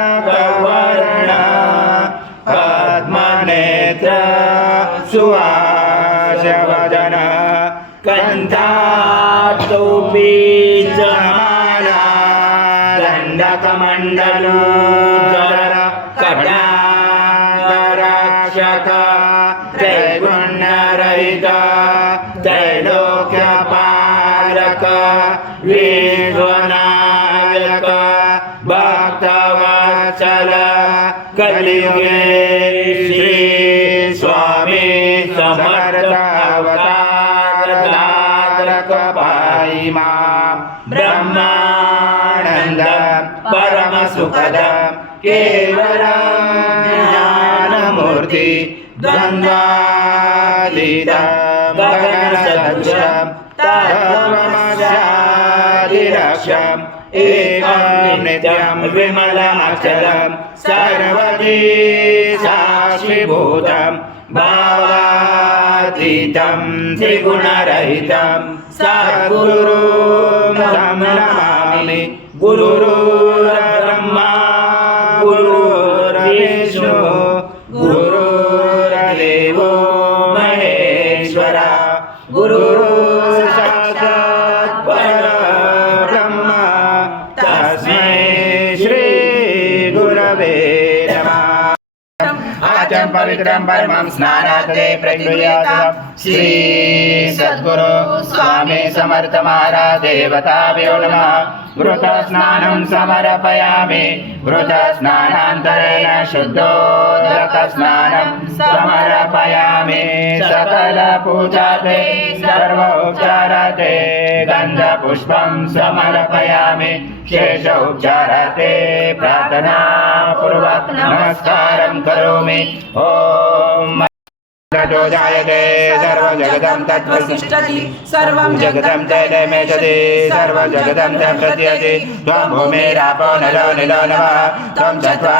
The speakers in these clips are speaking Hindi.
रताङ्गरतवर्ण पद्मनेत्र सुवासवदन कन्था विश्वनायक, भक्तवत्सल, कलियुगे श्री स्वामी समर्थ अवतारक पाहि माँ ब्रह्मानन्द परमसुखद केवल ज्ञानमूर्ति, द्वन्द्वातीत गगनसदृशं तत्त्वमस्यादिलक्ष्यम् एकं नित्यं विमलमक्षरं सर्वदी साक्षिभूतं भावातीतं त्रिगुणरहितं सद्गुरुं तं नमामि गुरुर्ब्रह्मा श्रीगुरवे नमः आचं पवित्रं परमं स्नानाते प्रगृह्यात् श्री सद्गुरु स्वामी समर्थ महाराज देवताभ्यो नमः। घृतस्नानं समर्पयामि। घृतस्नानान्तरेण शुद्धोदकस्नानं समर्पयामि। सकलपूजाते सर्वोपचाराते, गन्धपुष्पं समर्पयामि। शेष प्रार्थना प्रार्थनापूर्वक नमस्कारं करोमि। ॐ जो जायते सर्वजगतं तत्त्वसिष्ठति सर्वं जगतं तैलमेषति जगदं तं प्रत्यति त्वं भूमिरापो नलो निलो त्वं चत्वारि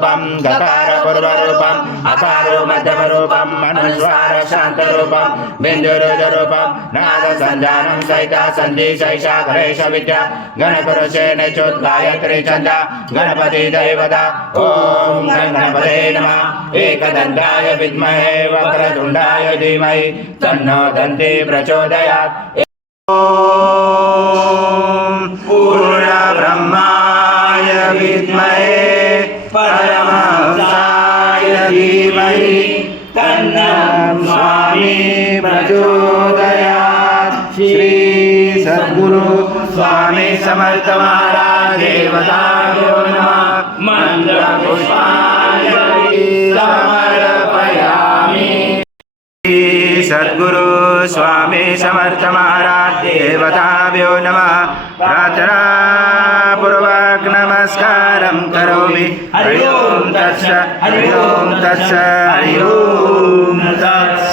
రూపం గకార పూర్వ రూపం అకారు మధ్యమ రూపం మనుస్వార శాంత రూపం బిందు రుజ రూపం నాద సంధానం సైత సంధి శైష గణేశ విద్య గణపురుషే నచోద్ చంద గణపతి దేవత. ఓం గణపతే నమ. ఏకదంతాయ విద్మహే వక్రతుండాయ ధీమహి. తన్నో దంతే ప్రచోదయాత్. श्री सद्गुरु स्वामी समर्थ महाराज देवताभ्यो नमः। मन्त्रपुष्पाञ्जलि समर्पयामि। श्री सद्गुरु स्वामी समर्थ महाराज देवताभ्यो नमः। प्रार्थना पूर्वक नमस्कारं करोमि। हरि ओम तत्स हरि ओम तत्स हरि ओम तत्स